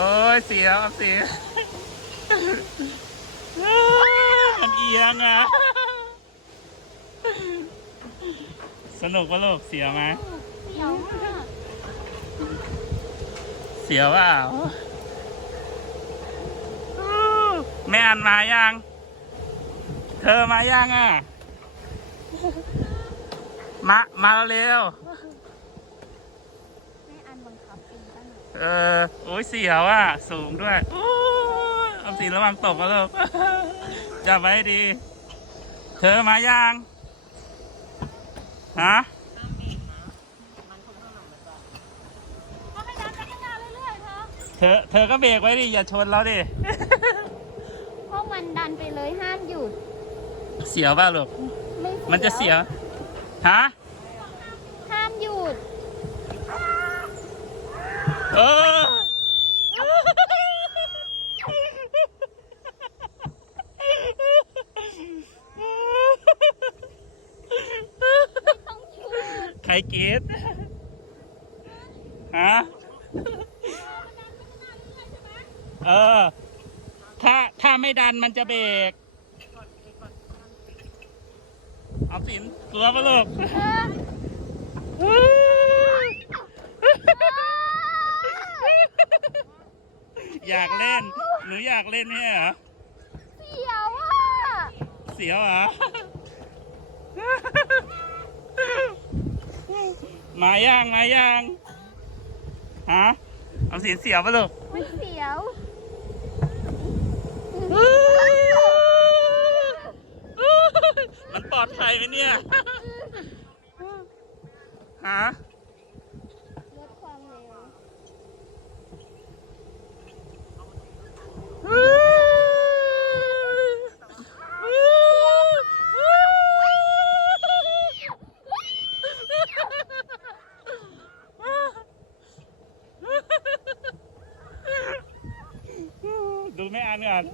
โอ้ยเสียเสียมันเอียงอะสนุกปะลูก เสียไหมเสียวเสียว่าแม่อันมายัง เธอมายังอะมา มาเร็ว แม่อันบังคับเองป่ะนเออโอ้ยเสียวอ่ะ สูงด้วยอําสีระวังตกมาเลกจับไว้ดี เธอมายางฮะเธอเธอก็เบรกไว้ดิอย่าชนเราดิ เพราะมันดันไปเลยห้ามหยุดเสียวป่ะลูกมันจะเสียวฮะใครเกตฮะเออ ถ้า ถ้าไม่ดันมันจะเบรกเอาสินเกลือมาลูกอยากเล่น หรืออยากเล่นเนี่ยเหรอเสียวอ่ะ เสียวอ่ะมาย่างมาย่าง ฮะ เอาเสียงเสียวปะลูกไม่เสียว มันปลอดภัยไหมเนี่ย ฮะดูไม่อ่านก่อน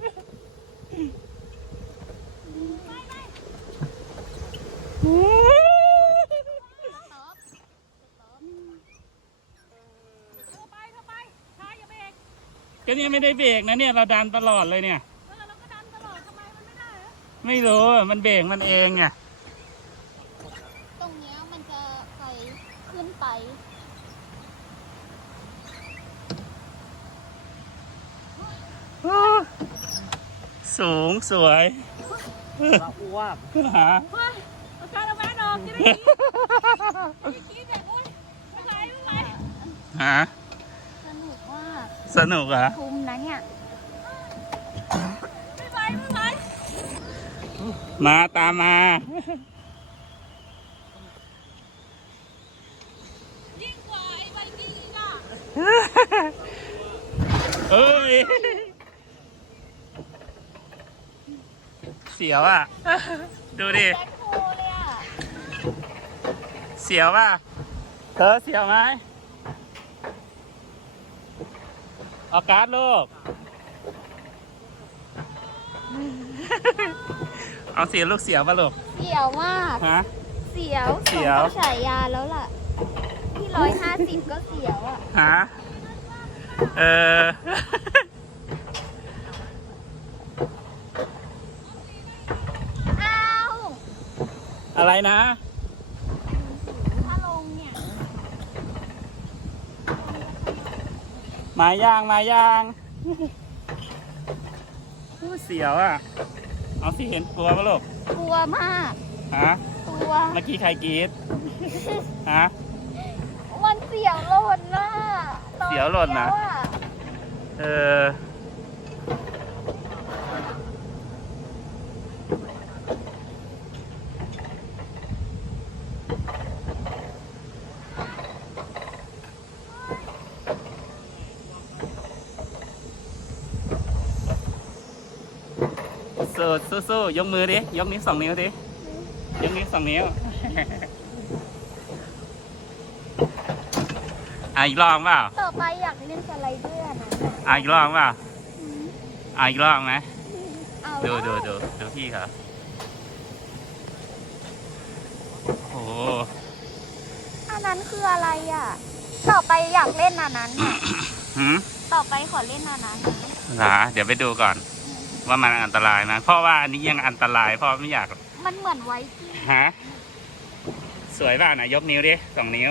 ก็นีงไม่ได้เบรกนะเนี่ย เราดันตลอดเลยเนี่ยเราก็ดันตลอดทำไม มัไม่ได้ไม่รู้ มันเบรกมันเองไงตรงนี้มันจะไปขึ้นไปสูงสวยอวกขึ้นหาเพการระบายออกจะได้ฮะสนุกว่ะสนุกอ่ะคุมนะเนี่ยมาตามมา ยิ่งกว่าไอ้ใบยิ่อ่ะเฮ้ยเสียวอ่ะ ดูดิ เสียวป่ะ เธอเสียวไหมออกการลูก เอาเสียวลูกเสียวป่ะลูก เสียวมากฮะเสียวเสียวฉายาแล้วล่ะที่ร้อยห้าสิบก็เสียวอ่ะ ฮะ เอออะไรนะมาย่างมาย่างผู้เสียวอ่ะ เอาสิเห็นกลัวปะลูกกลัวมาก ฮะกลัว เมื่อกี้ใครกรีดฮะมันเสียวหล่นนะเสียวหล่นนะสู้สู้ยกมือดิ ยกนิ้วสองนิ้วดิ ยกนิ้วสองนิ้วอายลองเปล่าต่อไปอยากเล่นสไลเดอร์นะอายลองเปล่าอายลองไหมดูดูดูดูพี่ค่ะ โอ้ันนั้นคืออะไรอ่ะ ต่อไปอยากเล่นอันนั้นต่อไปขอเล่นอันนั้นนะเดี๋ยวไปดูก่อนว่ามันอันตรายนะ เพราะว่าอันนี้ยังอันตราย เพราะไม่อยาก มันเหมือนไว้ฮะ สวยป่ะนะยกนิ้วดิ สองนิ้ว